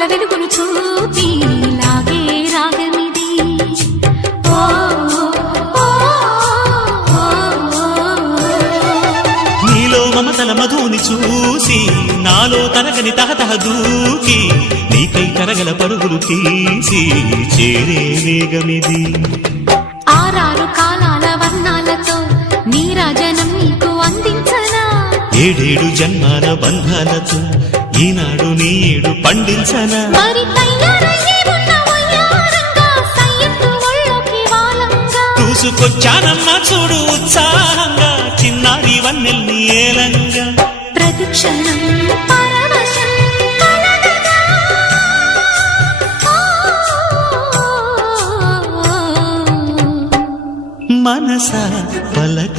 తలపుల వెలుగును చూపి లాగే రాగమిది. నీలో మమతల మధుని చూసి నాలో తరగని తహతహ దూకి నీకై తరగల పరుగులు తీసి చేరే వేగమిది. ఆరారు కాలాల వర్ణాలతో నీరాజనం నీకు అందించనా, ఏడేడు జన్మాల బంధాలతో ఈనాడు నీడు పండించనా. మరి తయారయ్యే ఉన్న వయ్యారంగా సయ్యత్తు ఒళ్ళోకి వాలంగా చూసుకొచ్చానమ్మా చూడు ఉత్సాహంగా చిన్నారి వన్నెల్ని ఏలంగా. ప్రతిక్షణం పరవశం కలగగా మనస పలక